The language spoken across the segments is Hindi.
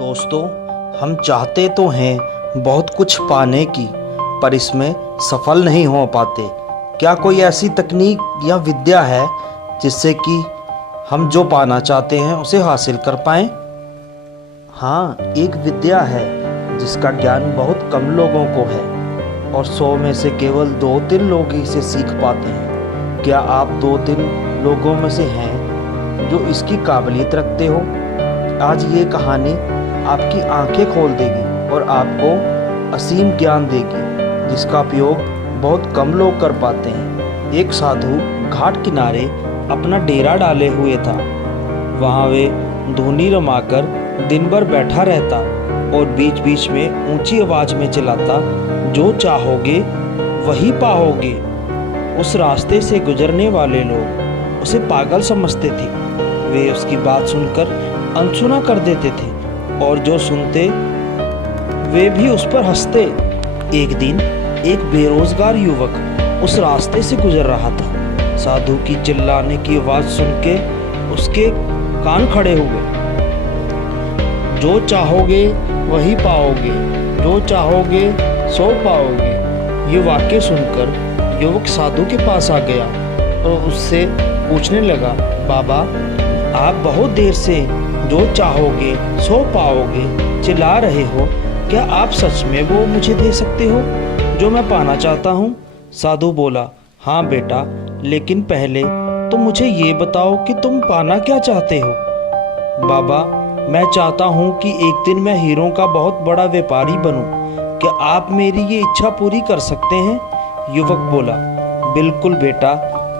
दोस्तों, हम चाहते तो हैं बहुत कुछ पाने की, पर इसमें सफल नहीं हो पाते। क्या कोई ऐसी तकनीक या विद्या है जिससे कि हम जो पाना चाहते हैं उसे हासिल कर पाएं? हाँ, एक विद्या है जिसका ज्ञान बहुत कम लोगों को है और 100 में से केवल 2-3 लोग इसे सीख पाते हैं। क्या आप 2-3 लोगों में से हैं जो इसकी काबिलियत रखते हो? आज ये कहानी आपकी आंखें खोल देगी और आपको असीम ज्ञान देगी जिसका उपयोग बहुत कम लोग कर पाते हैं। एक साधु घाट किनारे अपना डेरा डाले हुए था। वहाँ वे धुनी रमाकर दिन भर बैठा रहता और बीच बीच में ऊंची आवाज में चिल्लाता, जो चाहोगे वही पाओगे। उस रास्ते से गुजरने वाले लोग उसे पागल समझते थे। वे उसकी बात सुनकर अनसुना कर देते थे और जो सुनते वे भी उस पर हंसते। एक दिन एक बेरोजगार युवक उस रास्ते से गुजर रहा था। साधु की चिल्लाने की आवाज सुन के उसके कान खड़े हुए। जो चाहोगे वही पाओगे, जो चाहोगे सो पाओगे। ये वाक्य सुनकर युवक साधु के पास आ गया और उससे पूछने लगा, बाबा, आप बहुत देर से जो चाहोगे सो पाओगे चिल्ला रहे हो, क्या आप सच में वो मुझे दे सकते हो जो मैं पाना चाहता हूँ? साधु बोला, हाँ बेटा, लेकिन पहले तो मुझे ये बताओ कि तुम पाना क्या चाहते हो? बाबा, मैं चाहता हूँ कि एक दिन मैं हीरों का बहुत बड़ा व्यापारी बनूं। क्या आप मेरी ये इच्छा पूरी कर सकते हैं? युवक बोला, बिल्कुल बेटा,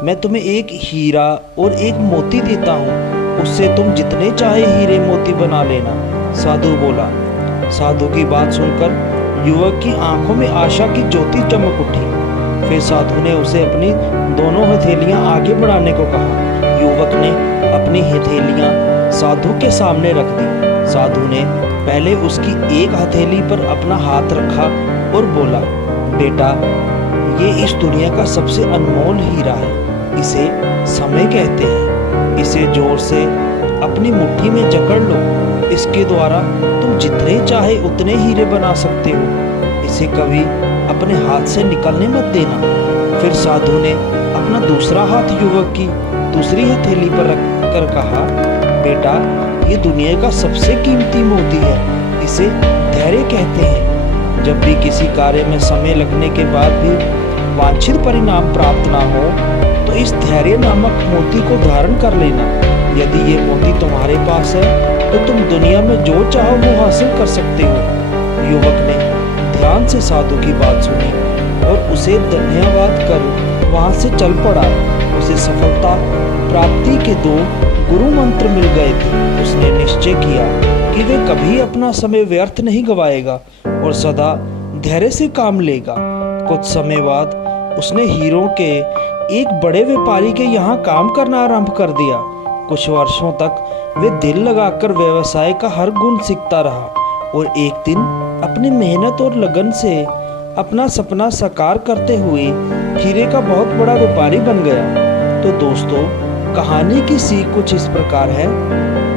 मैं तुम्हें एक हीरा और एक मोती देता हूँ, उससे तुम जितने चाहे हीरे मोती बना लेना। साधु बोला। साधु की बात सुनकर युवक की आंखों में आशा की ज्योति चमक उठी। फिर साधु ने उसे अपनी दोनों हथेलियां आगे बढ़ाने को कहा। युवक ने अपनी हथेलियां साधु के सामने रख दी। साधु ने पहले उसकी एक हथेली पर अपना हाथ रखा और बोला, बेटा, ये इस दुनिया का सबसे अनमोल हीरा है, इसे समय कहते हैं। इसे जोर से अपनी मुट्ठी में जकड़ लो, इसके द्वारा तुम जितने चाहे उतने हीरे बना सकते हो। इसे कभी अपने हाथ से निकलने मत देना। फिर साधु ने अपना दूसरा हाथ युवक की दूसरी हथेली पर रख कर कहा, बेटा, ये दुनिया का सबसे कीमती मोती है, इसे धैर्य कहते हैं। जब भी किसी कार्य में समय लगने के बाद भी वांछित परिणाम प्राप्त ना हो तो इस धैर्य नामक मोती को धारण कर लेना। यदि ये मोती तुम्हारे पास है तो तुम दुनिया में जो चाहो वो हासिल कर सकते हो। युवक ने ध्यान से साधु की बात सुनी और उसे धन्यवाद कर वहां से चल पड़ा। उसे सफलता प्राप्ति के 2 गुरु मंत्र मिल गए थे। उसने निश्चय किया कि वे कभी अपना समय व्यर्थ नहीं गवाएगा और सदा धैर्य से काम लेगा। कुछ समय बाद उसने हीरों के एक बड़े व्यापारी के यहाँ काम करना आरंभ कर दिया। कुछ वर्षों तक वे दिल लगाकर व्यवसाय का हर गुण सीखता रहा और एक दिन अपनी मेहनत और लगन से अपना सपना साकार करते हुए हीरे का बहुत बड़ा व्यापारी बन गया। तो दोस्तों, कहानी की सीख कुछ इस प्रकार है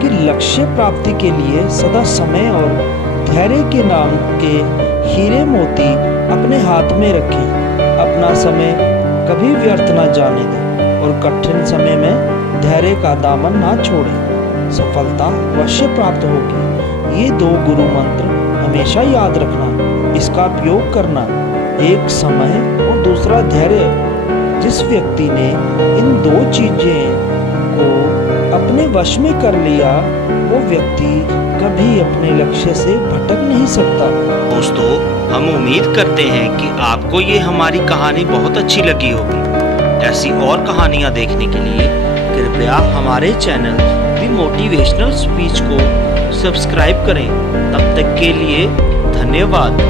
कि लक्ष्य प्राप्ति के लिए सदा समय और धैर्य के नाम के हीरे मोती अपने हाथ में रखें। अपना समय कभी व्यर्थ ना जाने दें और कठिन समय में धैर्य का दामन ना छोड़ें। सफलता अवश्य प्राप्त होगी। ये 2 गुरु मंत्र हमेशा याद रखना, इसका उपयोग करना। एक समय और दूसरा धैर्य। जिस व्यक्ति ने इन 2 चीजें को अपने वश में कर लिया वो व्यक्ति कभी अपने लक्ष्य से भटक नहीं सकता। दोस्तों, हम उम्मीद करते हैं कि आपको ये हमारी कहानी बहुत अच्छी लगी होगी। ऐसी और कहानियाँ देखने के लिए कृपया हमारे चैनल द मोटिवेशनल स्पीच को सब्सक्राइब करें। तब तक के लिए धन्यवाद।